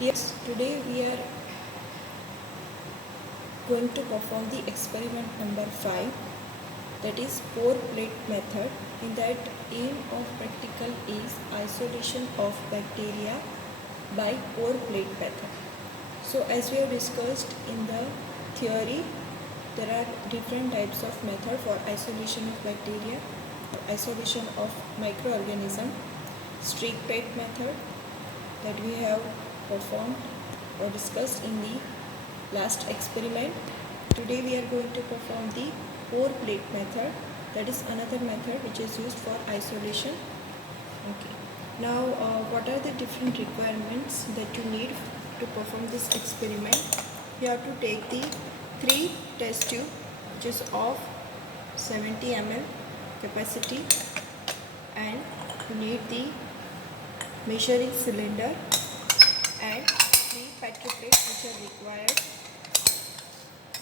Yes, today we are going to perform the experiment number 5, that is pour plate method. In that, aim of practical is isolation of bacteria by pour plate method. So as we have discussed in the theory, there are different types of method for isolation of bacteria or isolation of microorganism. Streak plate method that we have performed or discussed in the last experiment. Today we are going to perform the pour plate method, that is another method which is used for isolation. Okay. Now what are the different requirements that you need to perform this experiment? You have to take the 3 test tube which is of 70 ml capacity, and you need the measuring cylinder and 3 petri plates which are required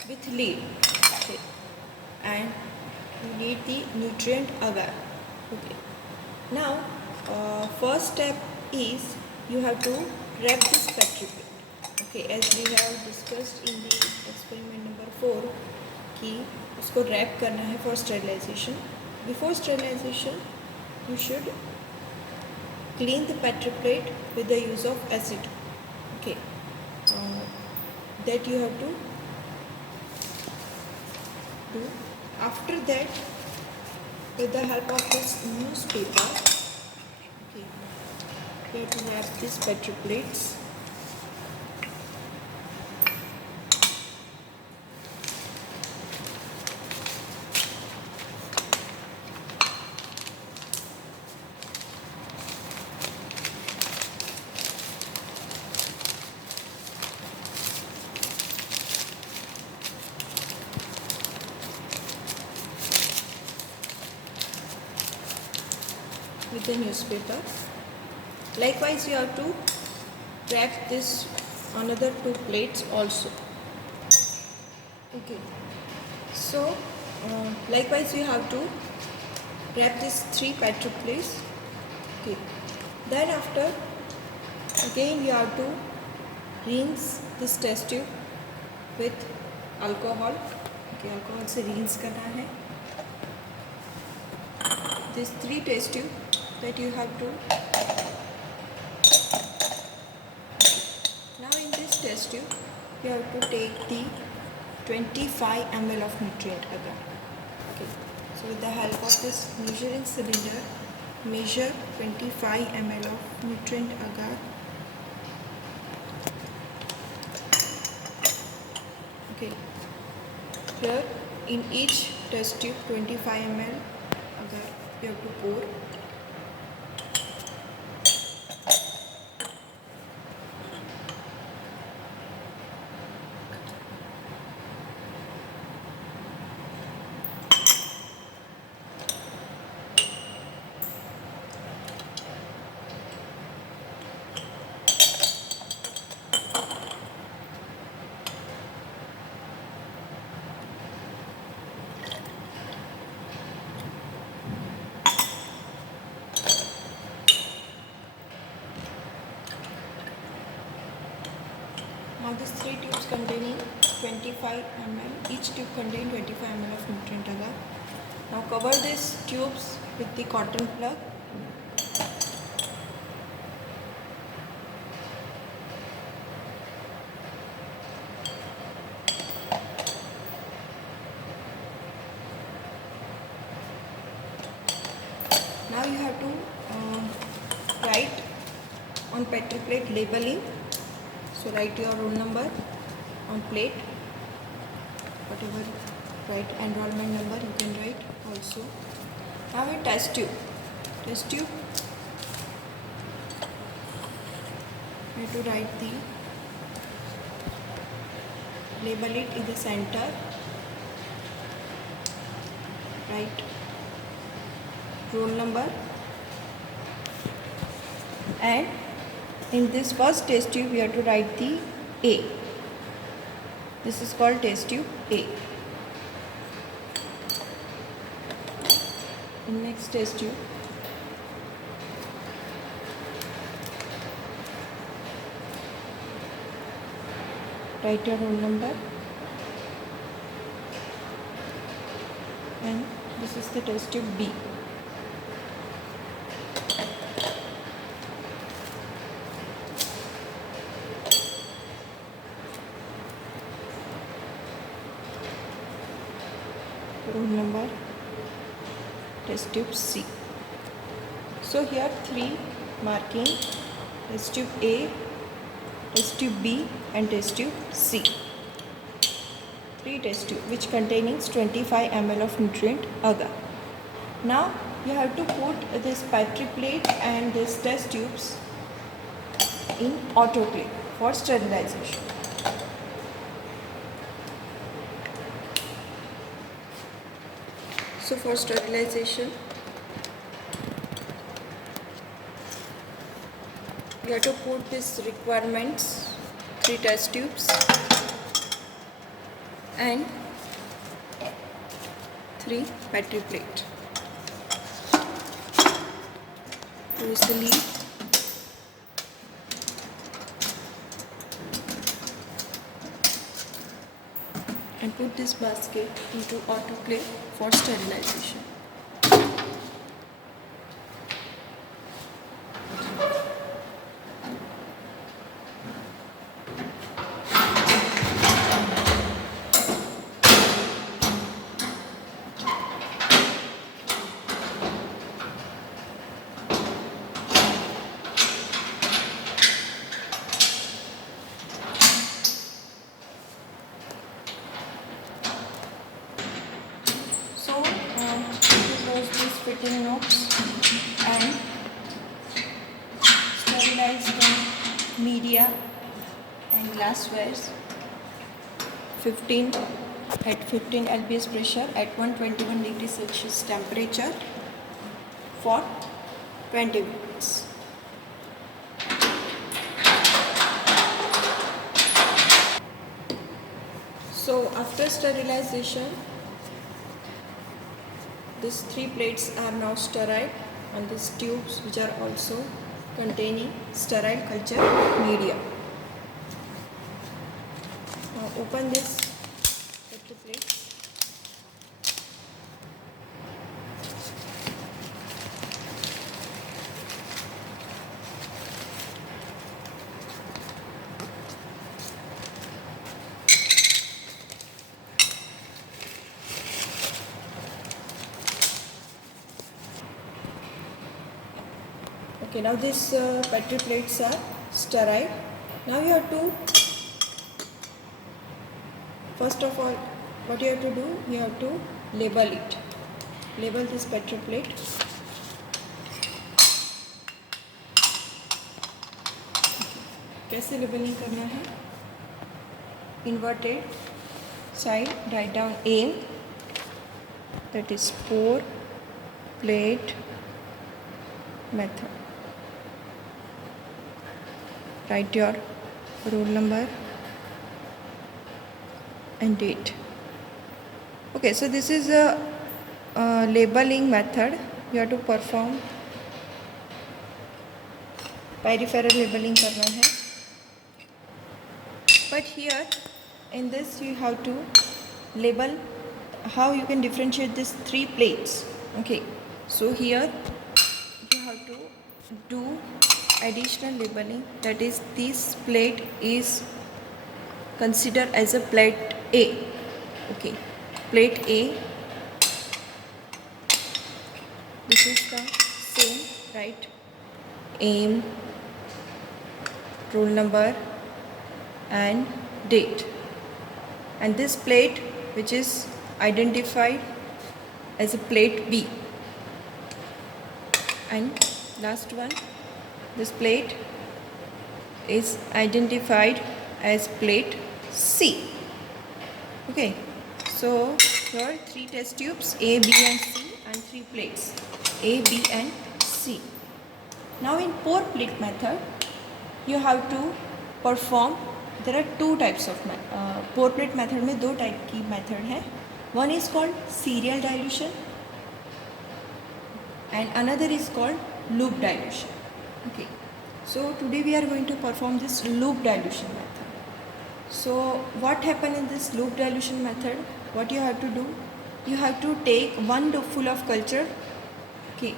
with lid. Okay. And you need the nutrient agar. Okay. Now first step is you have to wrap this petri plate. Okay, as we have discussed in the experiment number 4 कि उसको wrap करना है for sterilization. Before sterilization you should clean the petri plate with the use of acid. Okay, that you have to do. After that, with the help of this newspaper, okay, you have to wrap these petri plates. With the newspaper. Likewise, you have to wrap this another 2 plates also. Okay. So likewise you have to wrap these 3 petri plates. Okay. Then after, again you have to rinse this test tube with alcohol. Okay, alcohol से rinse करना है. These 3 test tube that you have to. Now in this test tube you have to take the 25 ml of nutrient agar. Okay. So with the help of this measuring cylinder, measure 25 ml of nutrient agar. Okay. Here in each test tube 25 ml agar you have to pour. Now these 3 tubes containing 25 ml, each tube contains 25 ml of nutrient agar. Now cover these tubes with the cotton plug. Now you have to write on petri plate labeling. So write your roll number on plate, whatever, write enrollment number you can write also. Now a test tube. Test tube, you have to write the, label it in the center, write roll number, and in this first test tube we have to write the A. This is called test tube A. In next test tube write your roll number, and this is the test tube B. Roll number, test tube C. So here 3 marking: test tube A, test tube B and test tube C. 3 test tube which containing 25 ml of nutrient agar. Now you have to put this Petri plate and these test tubes in autoclave for sterilization. So for sterilization, you have to put these requirements: 3 test tubes and 3 Petri plate. Close the lid and put this basket into autoclave for sterilization. Close these fitting knobs and sterilize the media and glasswares at 15 lbs pressure at 121 degrees Celsius temperature for 20 minutes. So after sterilization, these 3 plates are now sterile, and these tubes which are also containing sterile culture media. Now open this Petri plate. Okay, now these Petri plates are sterile. Now you have to, first of all, what you have to do, you have to label it. Label this Petri plate. कैसे labelling करना है? Inverted side, write down aim, that is pour plate method. Write your roll number and date. Okay, so this is a labeling method. You have to perform peripheral labeling करना है. But here in this you have to label how you can differentiate these 3 plates. Okay, so here you have to do additional labeling, that is this plate is considered as a plate A. Okay, plate A, this is the same, right? Aim, roll number and date. And this plate which is identified as a plate B. And last one, this plate is identified as plate C. Okay, so here 3 test tubes A, B and C, and 3 plates A, B and C. Now in pour plate method, you have to perform, there are 2 types of pour plate method में 2 type की method है. One is called serial dilution and another is called loop dilution. Okay, so today we are going to perform this loop dilution method. So what happened in this loop dilution method? What you have to do? You have to take 1 loopful of culture कि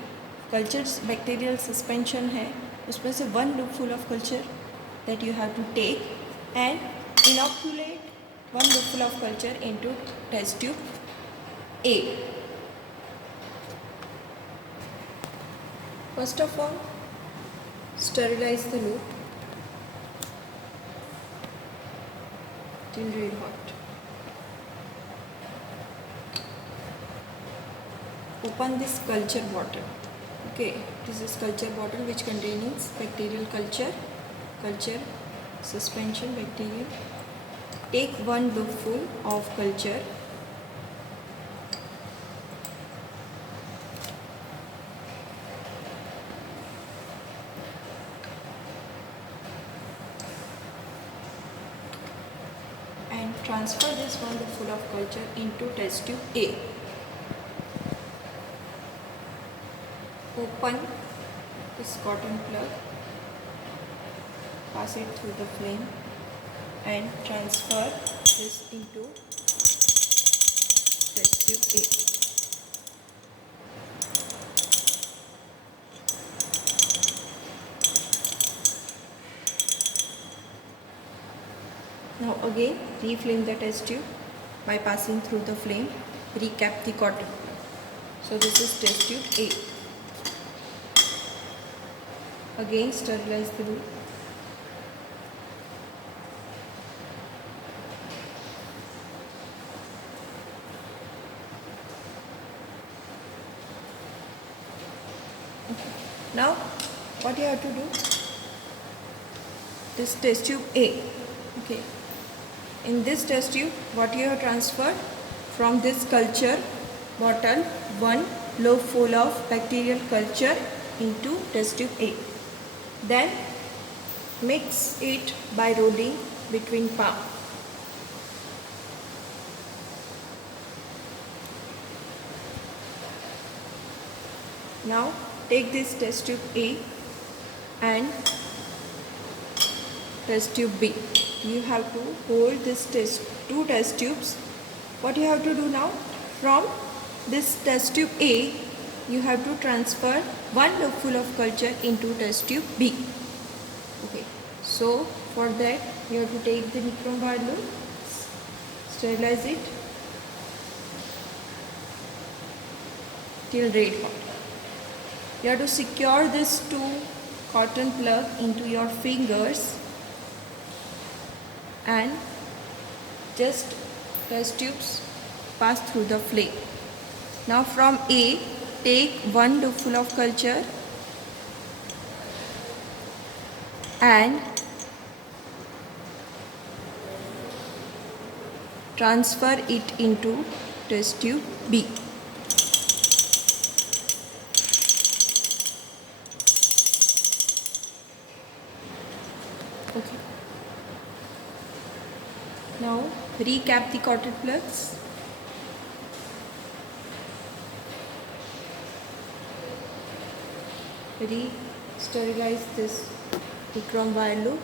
culture bacterial suspension है, उसमें से 1 loopful of culture that you have to take and inoculate 1 loopful of culture into test tube A. First of all, sterilize the loop till red hot. Open this culture bottle. Okay, this is culture bottle which contains bacterial culture suspension bacterial. Take 1 loopful of culture and transfer this 1 loopful of culture into test tube A. Open this cotton plug, pass it through the flame and transfer this into test tube A. Now again reflame the test tube by passing through the flame. Recap the cotton. So this is test tube A. Again sterilize the loop. Okay. Now what you have to do? This test tube A. Okay. In this test tube, what you have transferred from this culture bottle 1 loopful of bacterial culture into test tube A. Then mix it by rolling between palm. Now take this test tube A and test tube B. You have to hold this two test tubes. What you have to do now? From this test tube A, you have to transfer 1 loopful of culture into test tube B. Okay. So for that you have to take the nichrome wire loop, sterilize it till red hot. You have to secure this 2 cotton plug into your fingers and just test tubes pass through the flame. Now from A, take 1 loopful of culture and transfer it into test tube B. Okay. Now recap the cotton plugs. Re-sterilize this nichrome wire loop.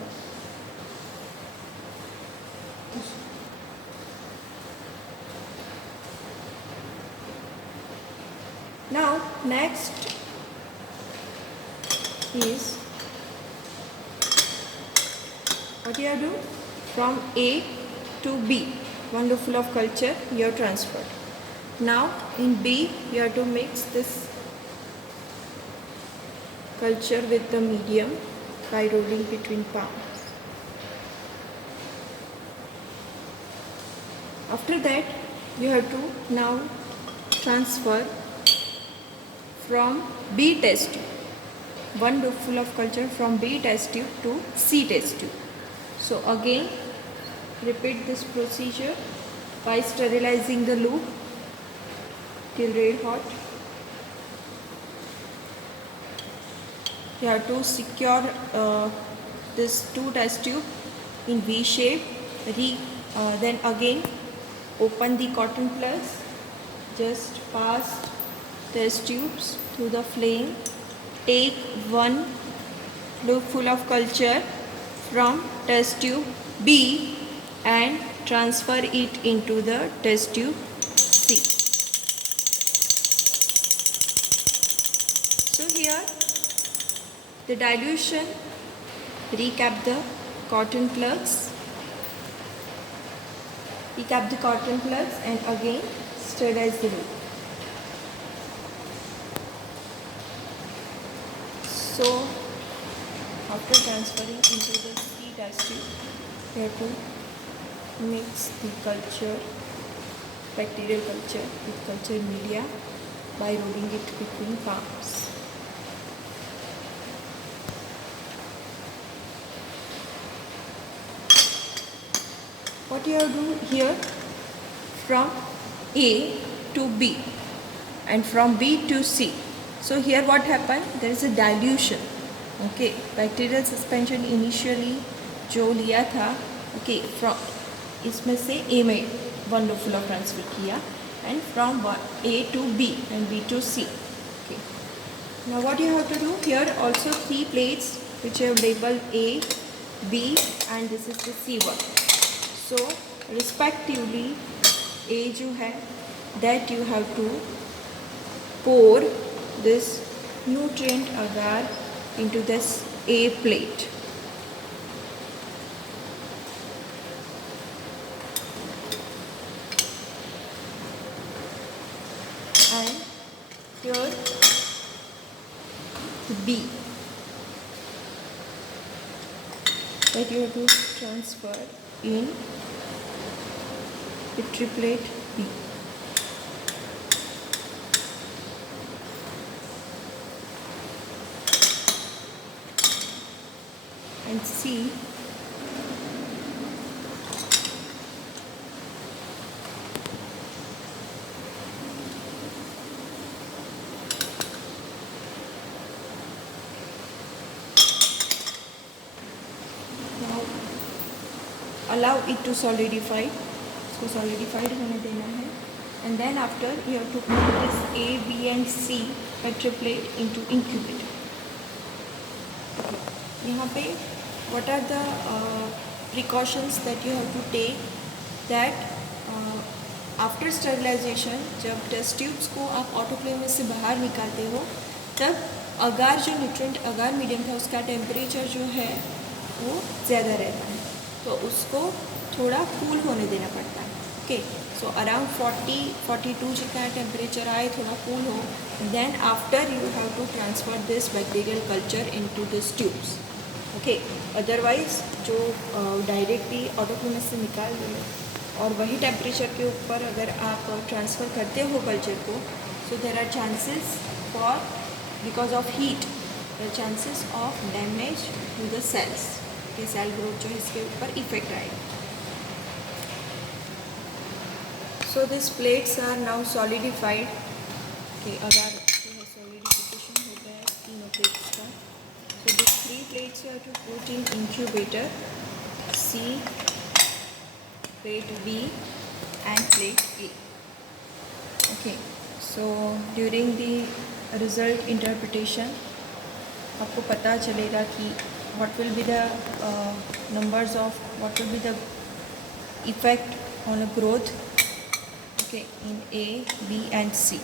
Now next is what you have to do? From A to B, 1 loopful of culture you have transferred. Now in B you have to mix this culture with the medium by rolling between palms. After that you have to now transfer from B test tube, 1 loopful of culture from B test tube to C test tube. So again repeat this procedure by sterilizing the loop till red hot. You have to secure this 2 test tube in V shape. Then again open the cotton plugs. Just pass test tubes through the flame. Take 1 loopful of culture from test tube B and transfer it into the test tube C. So here the dilution, recap the cotton plugs, and again sterilize the root. So after transferring into the C test tube, we have to mix the culture, bacterial culture with culture media by rolling it between palms. What you have to do here, from A to B and from B to C. So here what happened, there is a dilution. Okay, bacterial suspension initially जो लिया था, okay, from इसमें से A में 1 loopful of transfer किया and from A to B and B to C. Okay, now what you have to do here, also 3 plates which I have labeled A, B and this is the C one. So respectively A जो है that you have to pour this nutrient agar into this A plate. And here the B that you have to transfer in the triplet B. And C now allow it to solidify. इसको solidified होने देना है and then after you have to put this A, B and C का triplet into incubator. यहाँ पे what are the precautions that you have to take, that after sterilization जब test tubes को आप ऑटोक्लेव में से बाहर निकालते हो तब अगार जो न्यूट्रिएंट अगार मीडियम था उसका टेम्परेचर जो है वो ज़्यादा रहता है, तो उसको थोड़ा कूल होने देना पड़ता है. ओके, सो अराउंड 40-42 जितना टेम्परेचर आए, थोड़ा कूल हो, then after you have to transfer this bacterial culture into this tubes. Okay, otherwise जो डायरेक्टली ऑटोक्लेव में से निकाल रहे हो और वही टेम्परेचर के ऊपर अगर आप ट्रांसफ़र करते हो कल्चर को, so there are chances for, because of heat, there are chances of damage to the cells, कि सेल ग्रोथ जो है इसके ऊपर इफेक्ट आएगा. So this plates are now solidified. कि अगर जो है सॉलिडिफिकेशन हो गया है तीनों प्लेट्स का. So the 3 plates you have to put in incubator, C, plate B and plate A. Okay, so during the result interpretation आपको पता चलेगा कि what will be the numbers of, what will be the effect on a growth, okay, in A, B and C.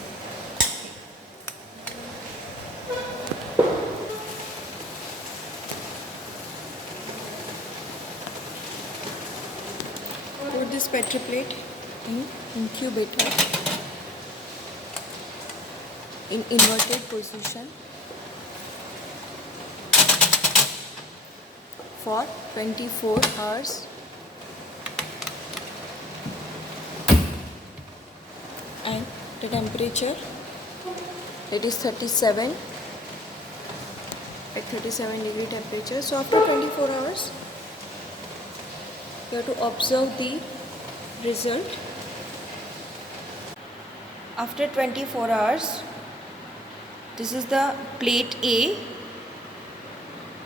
Put this petri plate in incubator in inverted position for 24 hours and the temperature, it is 37 at 37 degree temperature. So after 24 hours you have to observe the result. After 24 hours, this is the plate A,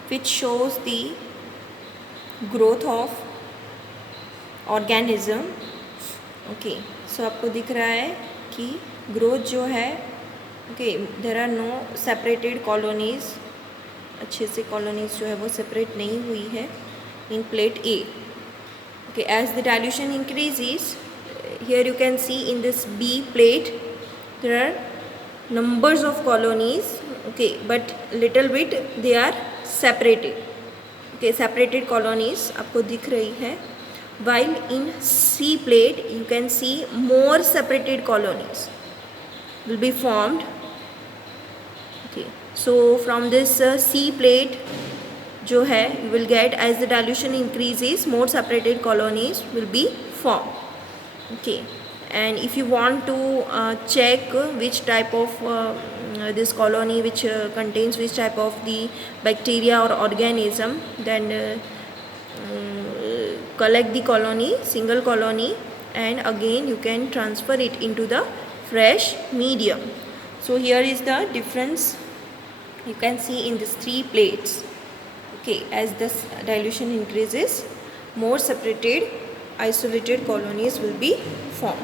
which shows the growth of organism. Okay, so आपको दिख रहा है कि growth जो है, okay, there are no separated colonies, अच्छे से colonies जो है वो separate नहीं हुई है in plate A. Okay, as the dilution increases, here you can see in this B plate there are numbers of colonies, okay, but little bit they are separated. Okay, separated colonies आपको दिख रही है. While in C plate you can see more separated colonies will be formed. Okay, so from this C plate जो है you will get, as the dilution increases, more separated colonies will be formed. Okay, and if you want to check which type of this colony which contains which type of the bacteria or organism, then collect the colony, single colony, and again you can transfer it into the fresh medium. So here is the difference you can see in these 3 plates. Okay, as the dilution increases, more separated isolated colonies will be formed.